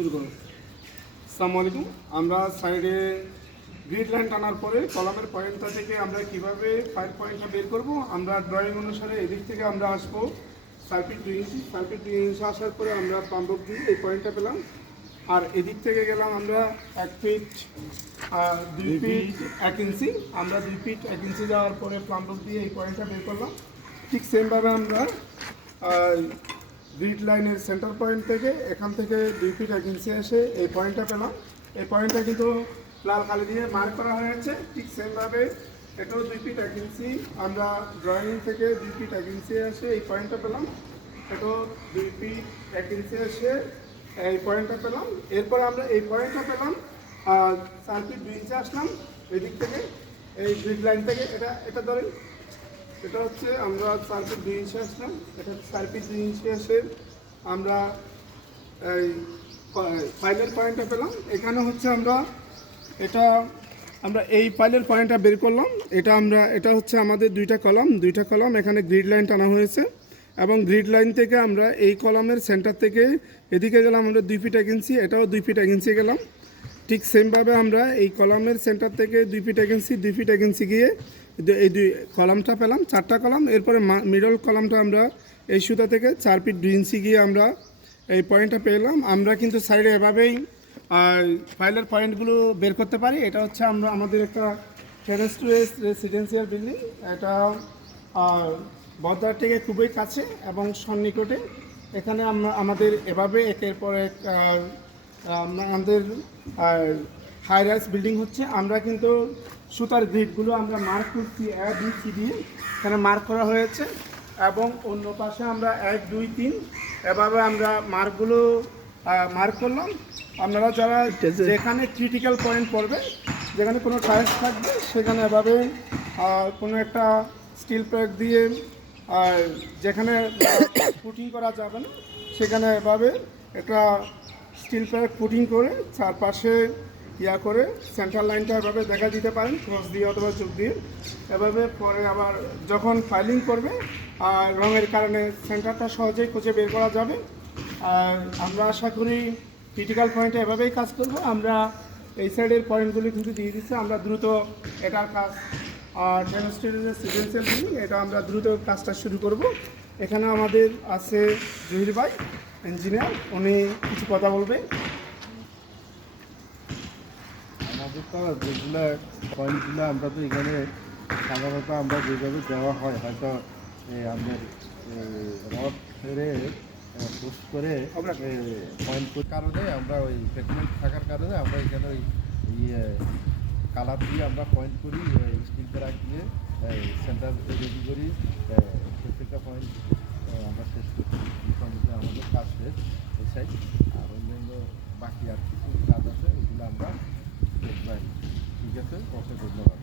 শুরু করো। আসসালামু আলাইকুম। আমরা সাইডে গ্রিড লাইন টানার পরে কলামের পয়েন্টটা থেকে আমরা কিভাবে ফায়ার পয়েন্টটা বের করব, আমরা ড্রয়িং অনুসারে এদিক থেকে আমরা আসবো সার্কিট 2 ইঞ্চি। সার্কিট 2 ইঞ্চি আসার পরে আমরা পাম্প দিয়ে এই পয়েন্টটা পেলাম। আর এদিক থেকে গেলাম আমরা 1 ফিট 2 ফিট 1 ইঞ্চি। আমরা 2 ফিট 1 ইঞ্চি যাওয়ার পরে প্লাম্প দিয়ে এই পয়েন্টটা বের করলাম। ঠিক সেমভাবে আমরা গ্রিড লাইনের সেন্টার পয়েন্ট থেকে এখান থেকে 2 ফিট 1 ইঞ্চি এসে এই পয়েন্টটা পেলাম। এই পয়েন্টটা কিন্তু লাল কালি দিয়ে মার্ক করা হয়েছে। ঠিক সেমভাবে এটাও 2 ফিট 1 ইঞ্চি, আমরা ড্রয়িং থেকে 2 ফিট 1 ইঞ্চি এসে এই পয়েন্টটা পেলাম। এটাও 2 ফিট 1 ইঞ্চি এসে এই পয়েন্টটা পেলাম। এরপর আমরা এই পয়েন্টটা পেলাম, 4 ফিট 2 ইঞ্চি আসলাম এদিক থেকে, এই গ্রিড লাইন থেকে। এটা ধরেন, এটা হচ্ছে আমরা 4 ফিট 2 ইঞ্চি আসলাম। এটা 4 ফিট 2 ইঞ্চি এসে আমরা এই ফাইলের পয়েন্টটা পেলাম। এখানে হচ্ছে আমরা এই ফাইলের পয়েন্টটা বের করলাম। এটা হচ্ছে আমাদের দুইটা কলাম এখানে গ্রিড লাইন টানা হয়েছে, এবং গ্রিড লাইন থেকে আমরা এই কলামের সেন্টার থেকে এদিকে গেলাম আমরা 2 ফিট 1 ইঞ্চি, এটাও 2 ফিট 1 ইঞ্চি গেলাম। ঠিক সেমভাবে আমরা এই কলামের সেন্টার থেকে 2 ফিট 1 ইঞ্চি 2 ফিট 1 ইঞ্চি গিয়ে এই দুই কলামটা পেলাম, 4টা কলাম। এরপরে মিডল কলামটা আমরা এই সুতা থেকে 4 ফিট 2 ইঞ্চি গিয়ে আমরা এই পয়েন্টটা পেলাম। আমরা কিন্তু সাইডে এভাবেই ফাইলের পয়েন্টগুলো বের করতে পারি। এটা হচ্ছে আমাদের একটা টেরেস টু রেসিডেন্সিয়াল বিল্ডিং। এটা বদ্দার থেকে খুবই কাছে এবং সন্নিকটে। এখানে আমাদের এভাবে একের পর এক আমাদের হাই রাইজ বিল্ডিং হচ্ছে। আমরা কিন্তু সুতার গ্রিডগুলো আমরা মার্ক করছি ABC দিয়ে, এখানে মার্ক করা হয়েছে, এবং অন্য পাশে আমরা 1 2 3 এভাবে আমরা মার্কগুলো মার্ক করলাম। আপনারা যারা যেখানে ক্রিটিক্যাল পয়েন্ট পড়বে, যেখানে কোনো টাইলস থাকবে, সেখানে এভাবে কোনো একটা স্টিল প্যাক দিয়ে যেখানে ফুটিং করা যাবে না, সেখানে এভাবে একটা স্টিল প্যাক ফুটিং করে চারপাশে করে সেন্ট্রাল লাইনটা এভাবে দেখা দিতে পারেন ক্রস দিয়ে অথবা চোখ দিয়ে। এভাবে পরে আবার যখন ফাইলিং করবে রঙের কারণে সেন্টারটা সহজেই খুঁজে বের করা যাবে। আর আমরা আশা করি ক্রিটিক্যাল পয়েন্টে এভাবেই কাজ করব। আমরা এই সাইডের পয়েন্টগুলি কিন্তু দিয়ে দিচ্ছি। আমরা দ্রুত এটার কাজ রেসিডেন্সিয়াল বিল্ডিং, এটা আমরা দ্রুত কাজটা শুরু করব। এখানে আমাদের আছে জহির ভাই, ইঞ্জিনিয়ার, উনি কিছু কথা বলবে। আমাদের তো যেগুলো পয়েন্টগুলো আমরা তো এখানে সাধারণত আমরা যেভাবে দেওয়া হয়, হয়তো আমাদের রড ফেরে পোস্ট করে পয়েন্ট কারণে আমরা ওই পেটমেন্ট থাকার কারণে আমরা এখানে ওই কালার দিয়ে আমরা পয়েন্ট করি, স্টিল প্যাক দিয়ে সেন্টার রেডি করি, প্রত্যেকটা পয়েন্ট আমরা শেষ করি। আমাদের কাজ শেষ এই সাইড। আর অন্যান্য বাকি আর কিছু কাজ আছে, ওইগুলো আমরা দেখব। ঠিক আছে, অসংখ্য ধন্যবাদ।